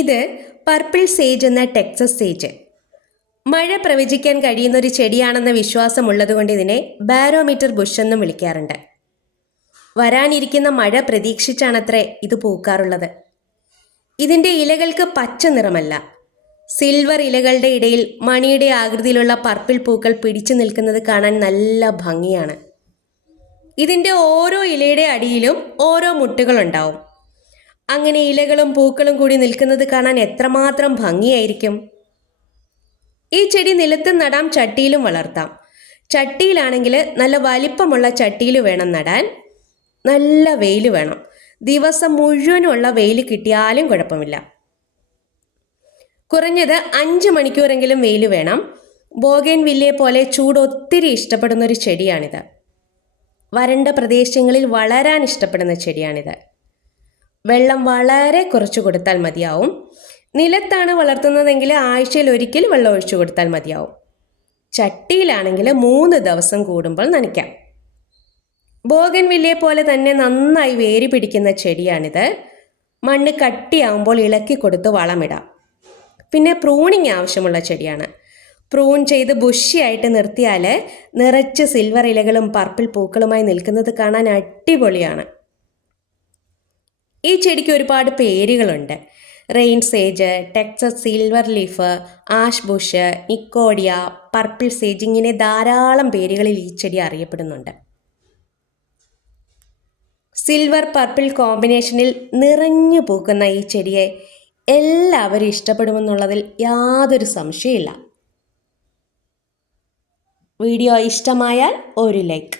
ഇത് purple sage എന്ന Texas sage. മഴ പ്രവചിക്കാൻ കഴിയുന്നൊരു ചെടിയാണെന്ന വിശ്വാസമുള്ളതുകൊണ്ട് ഇതിനെ ബാരോമീറ്റർ ബുഷ് എന്നും വിളിക്കാറുണ്ട്. വരാനിരിക്കുന്ന മഴ പ്രതീക്ഷിച്ചാണത്രേ ഇത് പൂക്കാറുള്ളത്. ഇതിൻ്റെ ഇലകൾക്ക് പച്ച നിറമല്ല, സിൽവർ ഇലകളുടെ ഇടയിൽ മണിയുടെ ആകൃതിയിലുള്ള പർപ്പിൾ പൂക്കൾ പിടിച്ചു നിൽക്കുന്നത് കാണാൻ നല്ല ഭംഗിയാണ്. ഇതിൻ്റെ ഓരോ ഇലയുടെ അടിയിലും ഓരോ മുട്ടുകളുണ്ടാവും. അങ്ങനെ ഇലകളും പൂക്കളും കൂടി നിൽക്കുന്നത് കാണാൻ എത്രമാത്രം ഭംഗിയായിരിക്കും. ഈ ചെടി നിലത്ത് നടാം, ചട്ടിയിലും വളർത്താം. ചട്ടിയിലാണെങ്കിൽ നല്ല വലിപ്പമുള്ള ചട്ടിയിൽ വേണം നടാൻ. നല്ല വെയിൽ വേണം. ദിവസം മുഴുവനുള്ള വെയിൽ കിട്ടിയാലും കുഴപ്പമില്ല. കുറഞ്ഞത് 5 മണിക്കൂറെങ്കിലും വെയിൽ വേണം. ബോഗൻവില്ലയെ പോലെ ചൂട് ഒത്തിരി ഇഷ്ടപ്പെടുന്നൊരു ചെടിയാണിത്. വരണ്ട പ്രദേശങ്ങളിൽ വളരാൻ ഇഷ്ടപ്പെടുന്ന ചെടിയാണിത്. വെള്ളം വളരെ കുറച്ച് കൊടുത്താൽ മതിയാവും. നിലത്താണ് വളർത്തുന്നതെങ്കിൽ ആഴ്ചയിൽ ഒരിക്കൽ വെള്ളം ഒഴിച്ചു കൊടുത്താൽ മതിയാവും. ചട്ടിയിലാണെങ്കിൽ 3 ദിവസം കൂടുമ്പോൾ നനയ്ക്കാം. ബോഗൻവില്ലയെ പോലെ തന്നെ നന്നായി വേര് പിടിക്കുന്ന ചെടിയാണിത്. മണ്ണ് കട്ടിയാവുമ്പോൾ ഇളക്കി കൊടുത്ത് വളമിടാം. പിന്നെ പ്രൂണിങ് ആവശ്യമുള്ള ചെടിയാണ്. പ്രൂൺ ചെയ്ത് ബുഷിയായിട്ട് നിർത്തിയാൽ നിറച്ച് സിൽവർ ഇലകളും പർപ്പിൾ പൂക്കളുമായി നിൽക്കുന്നത് കാണാൻ അടിപൊളിയാണ്. ഈ ചെടിക്ക് ഒരുപാട് പേരുകളുണ്ട്. Rain sage, Texas silver leaf, ash bush, നിക്കോഡിയ, പർപ്പിൾ സേജ്, ഇങ്ങനെ ധാരാളം പേരുകളിൽ ഈ ചെടി അറിയപ്പെടുന്നുണ്ട്. സിൽവർ പർപ്പിൾ കോമ്പിനേഷനിൽ നിറഞ്ഞു പൂക്കുന്ന ഈ ചെടിയെ എല്ലാവരും ഇഷ്ടപ്പെടുമെന്നുള്ളതിൽ യാതൊരു സംശയമില്ല. വീഡിയോ ഇഷ്ടമായാൽ ഒരു ലൈക്ക്.